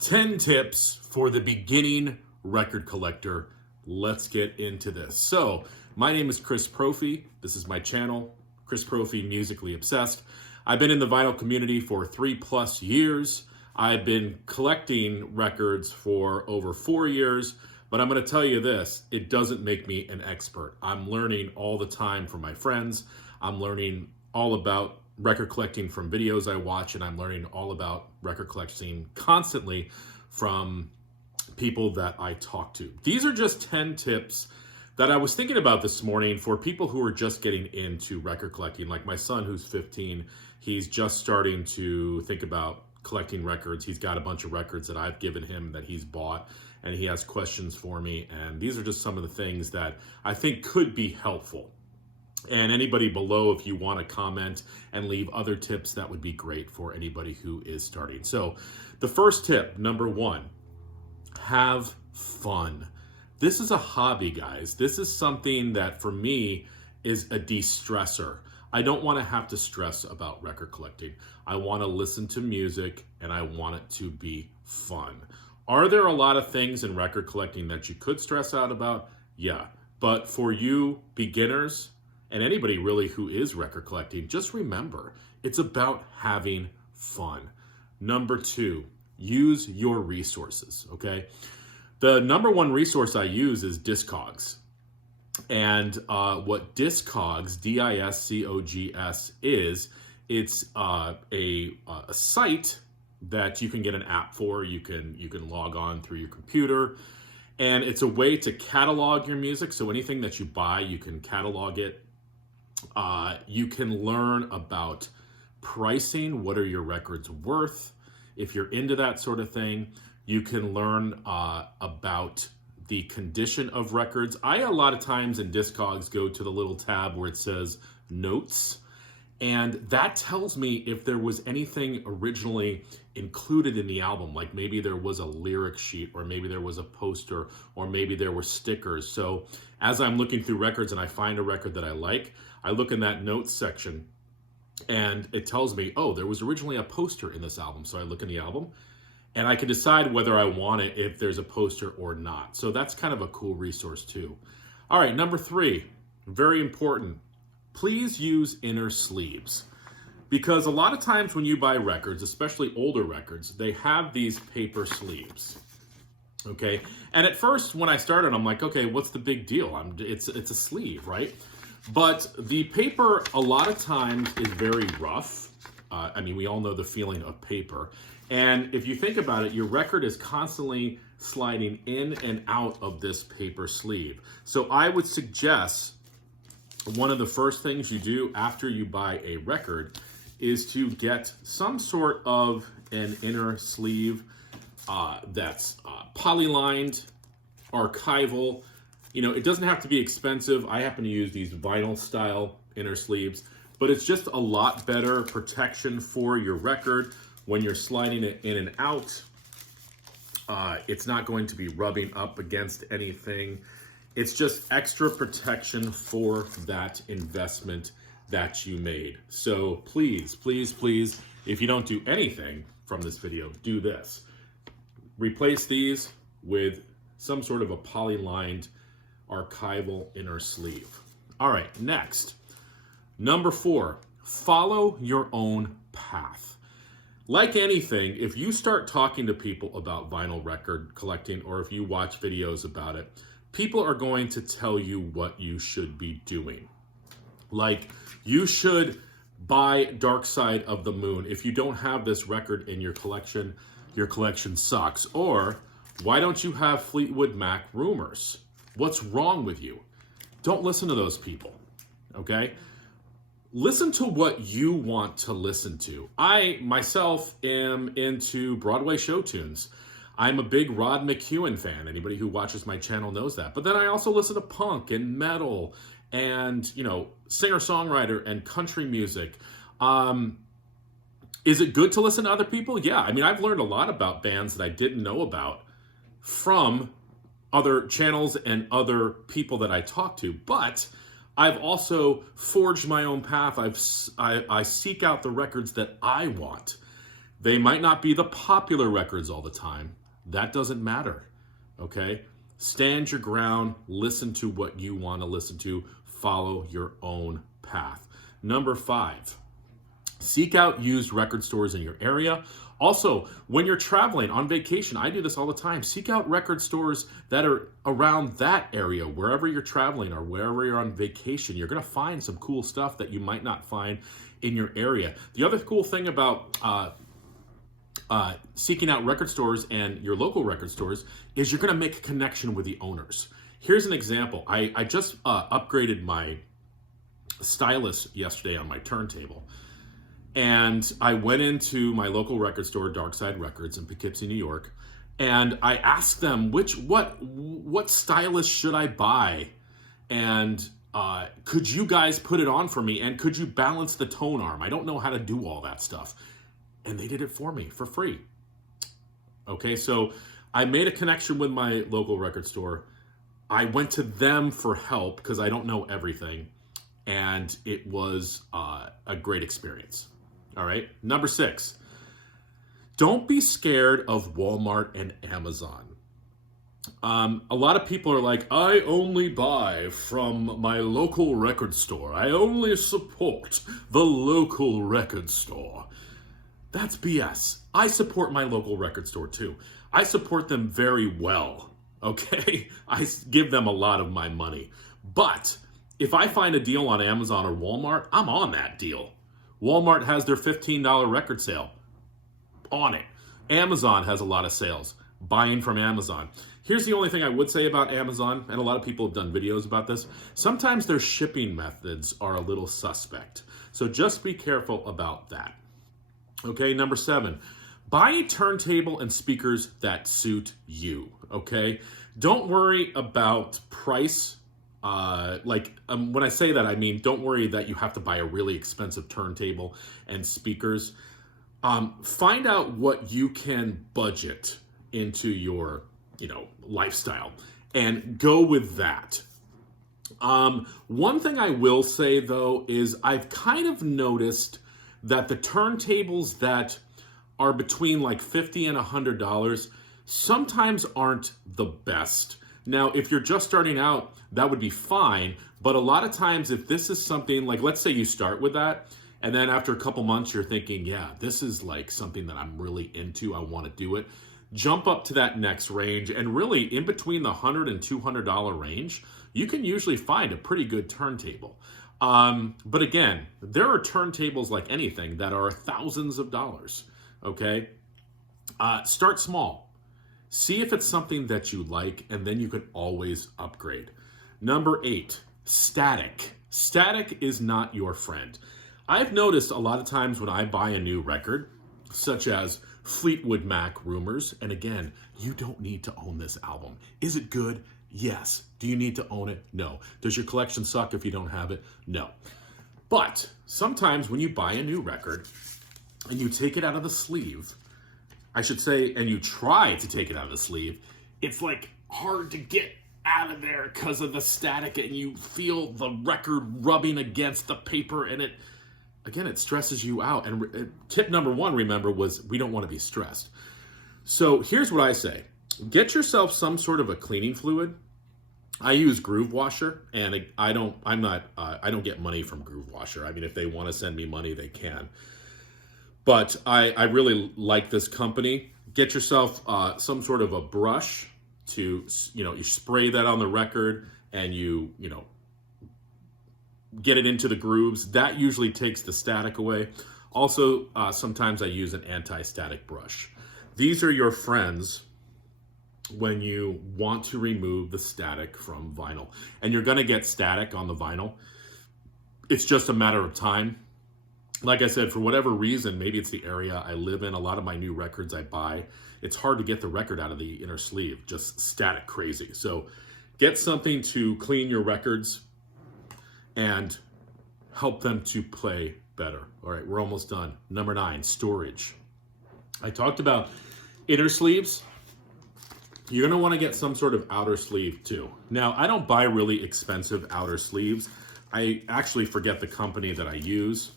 10 tips for the beginning record collector. Let's get into this. So, my name is Chris Prophy. This is my channel, Chris Prophy Musically Obsessed. I've been in the vinyl community for 3+ years. I've been collecting records for over 4 years, but I'm going to tell you this, it doesn't make me an expert. I'm learning all the time from my friends. I'm learning all about record collecting from videos I watch, and I'm learning all about record collecting constantly from people that I talk to. These are just 10 tips that I was thinking about this morning for people who are just getting into record collecting. Like my son, who's 15, he's just starting to think about collecting records. He's got a bunch of records that I've given him that he's bought, and he has questions for me. And these are just some of the things that I think could be helpful. And anybody below, if you want to comment and leave other tips, that would be great for anybody who is starting. So the first tip, number 1, have fun. This is a hobby, guys. This is something that for me is a de-stressor. I don't want to have to stress about record collecting. I want to listen to music and I want it to be fun. Are there a lot of things in record collecting that you could stress out about? Yeah. But for you beginners, and anybody really who is record collecting, just remember, it's about having fun. Number 2, use your resources, okay? The number 1 resource I use is Discogs. And what Discogs, Discogs, is, it's a site that you can get an app for. You can log on through your computer. And it's a way to catalog your music. So anything that you buy, you can catalog it. You can learn about pricing. What are your records worth? If you're into that sort of thing, you can learn about the condition of records. I, a lot of times in Discogs, go to the little tab where it says notes. And that tells me if there was anything originally included in the album, like maybe there was a lyric sheet, or maybe there was a poster, or maybe there were stickers. So as I'm looking through records and I find a record that I like, I look in that notes section and it tells me, oh, there was originally a poster in this album. So I look in the album and I can decide whether I want it if there's a poster or not. So that's kind of a cool resource too. All right, number 3, very important. Please use inner sleeves, because a lot of times when you buy records, especially older records, they have these paper sleeves. Okay, and at first when I started, I'm like, okay, what's the big deal? It's a sleeve, right? But the paper a lot of times is very rough. I mean, we all know the feeling of paper. And if you think about it, your record is constantly sliding in and out of this paper sleeve. So I would suggest one of the first things you do after you buy a record is to get some sort of an inner sleeve that's poly-lined, archival. You know, it doesn't have to be expensive. I happen to use these vinyl style inner sleeves, but it's just a lot better protection for your record when you're sliding it in and out. It's not going to be rubbing up against anything. It's just extra protection for that investment that you made. So please, please, please, if you don't do anything from this video, do this. Replace these with some sort of a poly-lined archival inner sleeve. All right, next. Number 4, follow your own path. Like anything, if you start talking to people about vinyl record collecting, or if you watch videos about it, people are going to tell you what you should be doing. Like, you should buy Dark Side of the Moon. If you don't have this record in your collection sucks. Or, why don't you have Fleetwood Mac Rumors? What's wrong with you? Don't listen to those people, okay? Listen to what you want to listen to. I, myself, am into Broadway show tunes. I'm a big Rod McEwen fan. Anybody who watches my channel knows that. But then I also listen to punk and metal and, you know, singer-songwriter and country music. Is it good to listen to other people? Yeah. I mean, I've learned a lot about bands that I didn't know about from other channels and other people that I talk to. But I've also forged my own path. I seek out the records that I want. They might not be the popular records all the time. That doesn't matter, okay? Stand your ground, listen to what you want to listen to, follow your own path. Number 5, seek out used record stores in your area. Also, when you're traveling on vacation, I do this all the time. Seek out record stores that are around that area, wherever you're traveling or wherever you're on vacation. You're going to find some cool stuff that you might not find in your area. The other cool thing about seeking out record stores and your local record stores is you're going to make a connection with the owners. Here's an example. I just upgraded my stylus yesterday on my turntable. And I went into my local record store, Darkside Records in Poughkeepsie, New York, and I asked them what stylus should I buy, and could you guys put it on for me, and could you balance the tone arm? I don't know how to do all that stuff, and they did it for me for free. Okay, so I made a connection with my local record store. I went to them for help because I don't know everything, and it was a great experience. All right. Number 6, don't be scared of Walmart and Amazon. A lot of people are like, I only buy from my local record store. I only support the local record store. That's BS. I support my local record store too. I support them very well. Okay. I give them a lot of my money. But if I find a deal on Amazon or Walmart, I'm on that deal. Walmart has their $15 record sale. On it. Amazon has a lot of sales. Buying from Amazon. Here's the only thing I would say about Amazon, and a lot of people have done videos about this. Sometimes their shipping methods are a little suspect. So just be careful about that. Okay, number 7. Buy a turntable and speakers that suit you. Okay? Don't worry about price. When I say that, I mean, don't worry that you have to buy a really expensive turntable and speakers. Find out what you can budget into your, lifestyle and go with that. One thing I will say though, is I've kind of noticed that the turntables that are between like $50 and $100 sometimes aren't the best. Now, if you're just starting out, that would be fine. But a lot of times, if this is something like, let's say you start with that, and then after a couple months, you're thinking, yeah, this is like something that I'm really into. I want to do it. Jump up to that next range. And really, in between the $100 and $200 range, you can usually find a pretty good turntable. But again, there are turntables like anything that are thousands of dollars. Okay? Start small. See if it's something that you like, and then you can always upgrade. Number 8, static. Static is not your friend. I've noticed a lot of times when I buy a new record, such as Fleetwood Mac Rumors, and again, you don't need to own this album. Is it good? Yes. Do you need to own it? No. Does your collection suck if you don't have it? No. But sometimes when you buy a new record and you take it out of the sleeve, I should say, and you try to take it out of the sleeve, it's like hard to get out of there because of the static, and you feel the record rubbing against the paper, and it stresses you out. And tip number 1, remember, was we don't want to be stressed. So here's what I say. Get yourself some sort of a cleaning fluid. I use Groove Washer, and I don't get money from Groove Washer. I mean, if they want to send me money, they can. But I really like this company. Get yourself some sort of a brush to, you spray that on the record, and you get it into the grooves. That usually takes the static away. Also, sometimes I use an anti-static brush. These are your friends when you want to remove the static from vinyl. And you're going to get static on the vinyl. It's just a matter of time. Like I said, for whatever reason, maybe it's the area I live in, a lot of my new records I buy, it's hard to get the record out of the inner sleeve, just static crazy. So get something to clean your records and help them to play better. All right, we're almost done. Number 9, storage. I talked about inner sleeves. You're going to want to get some sort of outer sleeve too. Now, I don't buy really expensive outer sleeves. I actually forget the company that I use.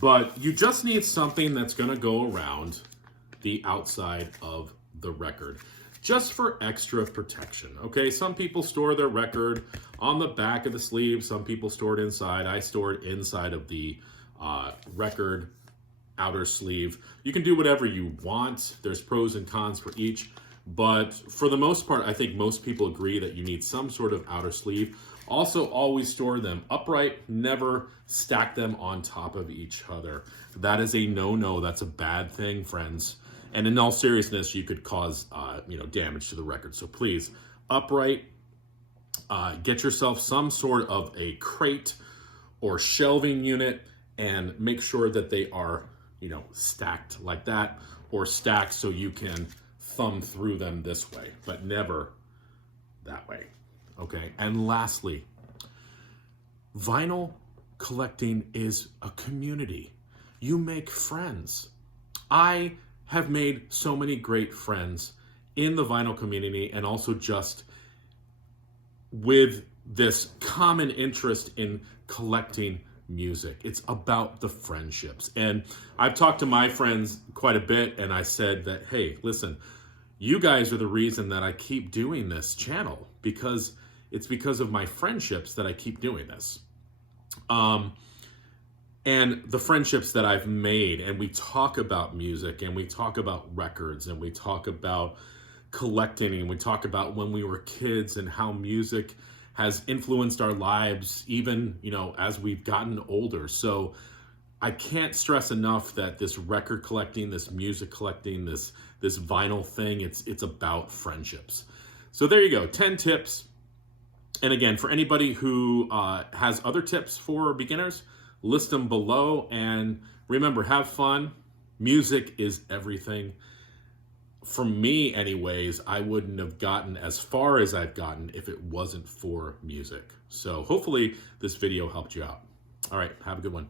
But you just need something that's going to go around the outside of the record, just for extra protection. Okay, some people store their record on the back of the sleeve, some people store it inside. I store it inside of the record outer sleeve. You can do whatever you want. There's pros and cons for each, but for the most part, I think most people agree that you need some sort of outer sleeve. Also, always store them upright, never stack them on top of each other. That is a no-no. That's a bad thing, friends. And in all seriousness, you could cause damage to the record. So please, upright, get yourself some sort of a crate or shelving unit, and make sure that they are stacked like that, or stacked so you can thumb through them this way, but never that way. Okay, and lastly, vinyl collecting is a community. You make friends. I have made so many great friends in the vinyl community, and also just with this common interest in collecting music. It's about the friendships. And I've talked to my friends quite a bit, and I said that, hey, listen, you guys are the reason that I keep doing this channel, because it's because of my friendships that I keep doing this. And the friendships that I've made, and we talk about music, and we talk about records, and we talk about collecting, and we talk about when we were kids and how music has influenced our lives, even, as we've gotten older. So I can't stress enough that this record collecting, this music collecting, this vinyl thing, it's about friendships. So there you go, 10 tips. And again, for anybody who has other tips for beginners, list them below. And remember, have fun. Music is everything. For me anyways, I wouldn't have gotten as far as I've gotten if it wasn't for music. So hopefully this video helped you out. All right, have a good one.